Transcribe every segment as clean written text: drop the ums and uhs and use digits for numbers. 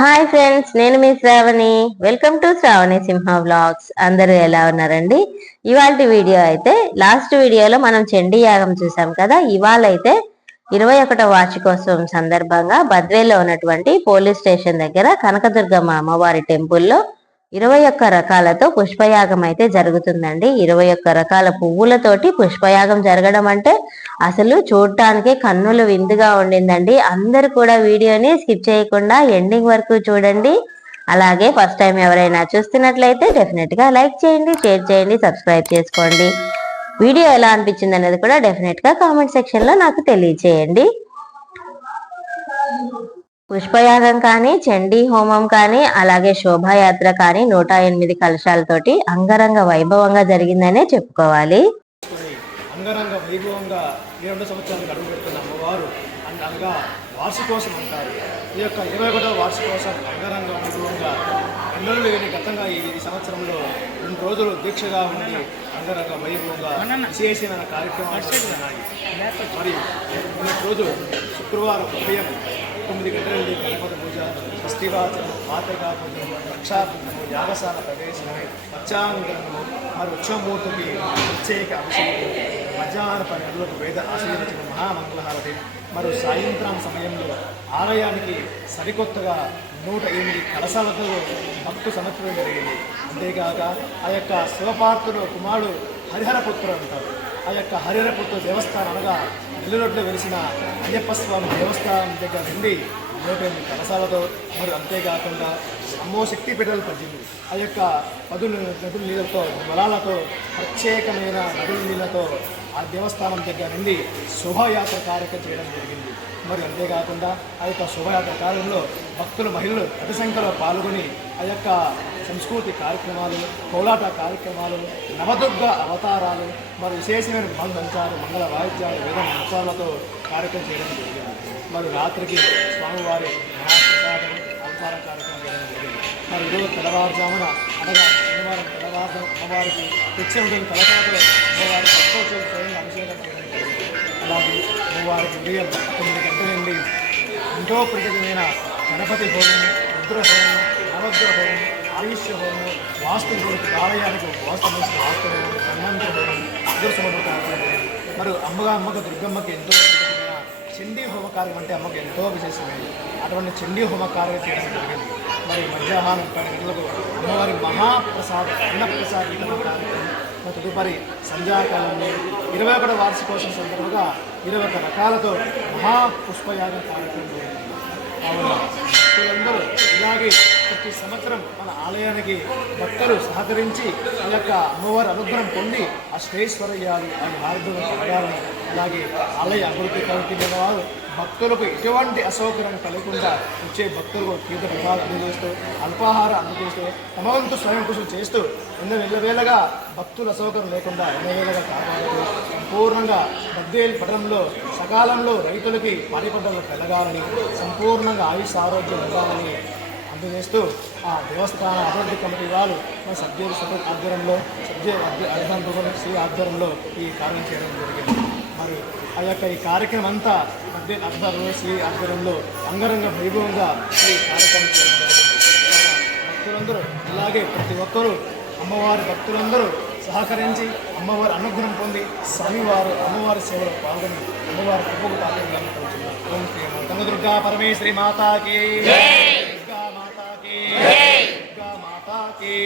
Hi friends, నేను మీ Shravani. Welcome to Shravani Simha vlogs. అందరూ ఎలా ఉన్నారండి? ఇవాళ వీడియో అయితే లాస్ట్ వీడియోలో మనం చండీ యాగం చూసాం కదా. ఇవాళ అయితే 21వ వార్షికోత్సవం సందర్భంగా బద్వేల్లో ఉన్నటువంటి పోలీస్ స్టేషన్ దగ్గర కనకదుర్గమ్మ అమ్మవారి టెంపుల్లో 21 రకాలతో పుష్పయాగం అయితే జరుగుతుందండి. 21 రకాల పువ్వులతోటి పుష్పయాగం జరగడం అంటే అసలు చూడటానికి కన్నులు విందుగా ఉండిందండి. అందరు కూడా వీడియోని స్కిప్ చేయకుండా ఎండింగ్ వరకు చూడండి. అలాగే ఫస్ట్ టైం ఎవరైనా చూస్తున్నట్లయితే డెఫినెట్ గా లైక్ చేయండి, షేర్ చేయండి, సబ్స్క్రైబ్ చేసుకోండి. వీడియో ఎలా అనిపించింది అనేది కూడా డెఫినెట్ గా కామెంట్ సెక్షన్ లో నాకు తెలియచేయండి. పుష్పయాగం కానీ, చండీ హోమం కానీ, అలాగే శోభాయాత్ర కానీ 108 కలశాలతోటి అంగరంగ వైభవంగా జరిగిందనే చెప్పుకోవాలి. అంగరంగ వైభవంగా 2 సంవత్సరాలకు అడుగు పెడుతున్న అమ్మవారు అనగా వార్షికోసం అంటారు. ఈ యొక్క 21వ వార్షికోసం అంగరంగ వైభవంగా అందరూ లేని గతంగా ఈ సంవత్సరంలో 2 రోజులు దీక్షగా ఉండి అంగరంగ వైభవంగా విశేషమైన కార్యక్రమాలు జరుగుతున్నాయి. మరి మొన్నటి రోజు శుక్రవారం ఉదయం 9 గంటల నుండి గణపతి పూజ, షష్ఠీవాచనం, పాత్రకా పూజ, రక్షాబంధము, యాగశాల ప్రవేశము, మత్స్యాంగరణము, మరి ఉత్సవమూర్తికి ప్రత్యేక అభిషేకం, మధ్యాహ్న 12 గంటలకు వేద ఆశీర్వచన మహామంగళహారతి. మరియు సాయంత్రం సమయంలో ఆలయానికి సరికొత్తగా 108 కలశాలతో భక్తు సమర్పణ జరిగింది. అంతేకాక ఆ యొక్క శివపార్తుడు కుమారుడు హరిహరపుత్రుడు అంటారు. ఆ యొక్క హరిహరపుత్ర దేవస్థానం అనగా ఇల్లురోడ్లో వెలిసిన అయ్యప్ప స్వామి దేవస్థానం దగ్గర నుండి 108 కలశాలతో, మరియు అంతేకాకుండా అమ్మో శక్తి పీఠాలు 18 ఆ యొక్క నదుల నీళ్ళతో బలాలతో ప్రత్యేకమైన నదుల నీళ్ళతో ఆ దేవస్థానం దగ్గర నుండి శోభాయాత్ర కార్యక్రమం చేయడం జరిగింది. మరి అంతేకాకుండా ఆ యొక్క శోభాయాత్ర కార్యంలో భక్తులు మహిళలు అతి సంఖ్యలో పాల్గొని ఆ యొక్క సంస్కృతి కార్యక్రమాలు, కోలాట కార్యక్రమాలు, నవదుర్గ అవతారాలు, మరి విశేషమైన బంధాలు, మంగళ వాయిద్యాలు, వేద మంత్రాలతో కార్యక్రమం చేయడం జరిగింది. మరి రాత్రికి స్వామివారి మహాప్రసాదం అవతార కార్యక్రమం చేయడం జరిగింది. మరి ఈరోజు తెల్లవారుజామున అనగా శనివారం తెల్లవారుజాము అమ్మవారికి తెచ్చిన కలశాలతో అమ్మవారి భక్తోత్సవం స్వయంగా అభిషేకం చేయడం జరిగింది. అలాగే అమ్మవారికి ఉదయం 9 గంటల నుండి ఎంతో ప్రసిద్ధమైన గణపతి హోమం, రుద్ర హోమం, నవగ్ర హోమం, ఆయుష్య హోమం, వాస్తు ఆలయానికి వాస్తు హోమం, ధన్వంతరి హోమం, ఎదురు సమర్పణ కార్యక్రమం జరిగింది. మరి అమ్మకు దుర్గమ్మకి ఎంతో ప్రసిద్ధమైన చండీ హోమ కార్యం అంటే అమ్మకు ఎంతో విశేషమైనది. అటువంటి చండీ హోమ కార్యం చేయడం జరిగింది. మరి మధ్యాహ్నం 12 గంటలకు అమ్మవారి మహాప్రసాద అన్నప్రసాద వితరణ కార్యక్రమం. తదుపరి సంధ్యాకాలంలో 21వ వార్షికోత్సవం సందర్భంగా 21 రకాలతో మహాపుష్పయాగం కార్యక్రమం జరిగింది. కావున భక్తులందరూ ఇలాగే ప్రతి సంవత్సరం మన ఆలయానికి భక్తులు సహకరించి ఆ యొక్క అమ్మవారి అనుగ్రహం పొంది అష్టైశ్వర్యాలు ఆ మార్గం కలగాలని, అలాగే ఆలయ అభివృద్ధి కల్పించిన వారు భక్తులకు ఎటువంటి అసౌకర్యం కలగకుండా వచ్చే భక్తులకు తీర్థ ప్రసాదాలు అందజేస్తూ, అల్పాహారం అందజేస్తూ, తమ వంతు స్వయం కృషి చేస్తూ ఎన్నవేళగా భక్తుల అసౌకర్యం లేకుండా ఎన్నవేళగా కాపాడుతూ సంపూర్ణంగా బద్వేలు పట్టణంలో సకాలంలో రైతులకి పరిపడ్డలు కలగాలని, సంపూర్ణంగా ఆయుష్ ఆరోగ్యం ఉండాలని అందజేస్తూ ఆ దేవస్థాన అభివృద్ధి కమిటీ వాళ్ళు సభ్యులు ఆధ్వర్యంలో శ్రీ ఆధ్వర్యంలో ఈ కార్యం చేయడం జరిగింది. మరి ఆ యొక్క ఈ కార్యక్రమం అంతా బద్వేలు ఆధ్వర్యంలో శ్రీ ఆధ్వర్యంలో అంగరంగ వైభవంగా ఈ కార్యక్రమం చేయడం జరిగింది. భక్తులందరూ అలాగే ప్రతి ఒక్కరూ అమ్మవారి భక్తులందరూ సహకరించి అమ్మవారి అనుగ్రహం పొంది స్వామివారు అమ్మవారి సేవలో పాల్గొని అమ్మవారి కృపకు పాల్గొనాలని కోరుచున్నారు. ఓం శ్రీ కనకదుర్గా పరమేశ్వరి మాతాకి, దుర్గా మాతాకి, దుర్గా మాతాకి.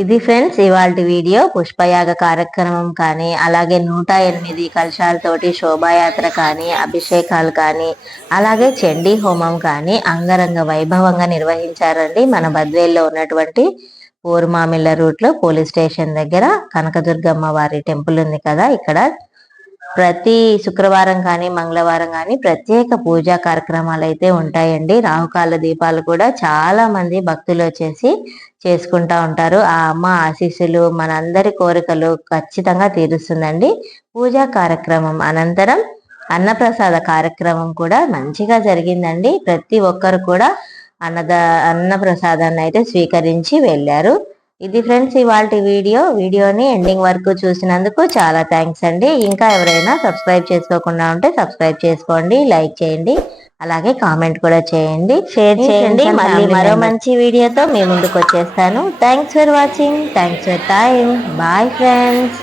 ఇది ఫ్రెండ్స్ ఇవాల్టి వీడియో. పుష్పయాగ కార్యక్రమం కానీ, అలాగే 108 కలశాలతోటి శోభాయాత్ర కానీ, అభిషేకాలు కానీ, అలాగే చండీ హోమం కానీ అంగరంగ వైభవంగా నిర్వహించారండి. మన బద్వేల్లో ఉన్నటువంటి పూర్మామిళ్ళ రూట్ లో పోలీస్ స్టేషన్ దగ్గర కనకదుర్గమ్మ వారి టెంపుల్ ఉంది కదా, ఇక్కడ ప్రతి శుక్రవారం కానీ మంగళవారం కానీ ప్రత్యేక పూజా కార్యక్రమాలు అయితే ఉంటాయండి. రాహుకాల దీపాలు కూడా చాలా మంది భక్తులు వచ్చేసి చేసుకుంటా ఉంటారు. ఆ అమ్మ ఆశీస్సులు మనందరి కోరికలు ఖచ్చితంగా తీరుస్తుందండి. పూజా కార్యక్రమం అనంతరం అన్నప్రసాద కార్యక్రమం కూడా మంచిగా జరిగిందండి. ప్రతి ఒక్కరు కూడా అన్నప్రసాదాన్ని అయితే స్వీకరించి వెళ్ళారు. ఇది ఫ్రెండ్స్ ఇవాల్టి వీడియోని ఎండింగ్ వరకు చూసినందుకు చాలా థ్యాంక్స్ అండి. ఇంకా ఎవరైనా సబ్స్క్రైబ్ చేసుకోకుండా ఉంటే సబ్స్క్రైబ్ చేసుకోండి, లైక్ చేయండి, అలాగే కామెంట్ కూడా చేయండి, షేర్ చేయండి. మళ్ళీ మరో మంచి వీడియోతో మీ ముందుకు వచ్చేస్తాను. Thanks for watching, thanks for time. Bye friends.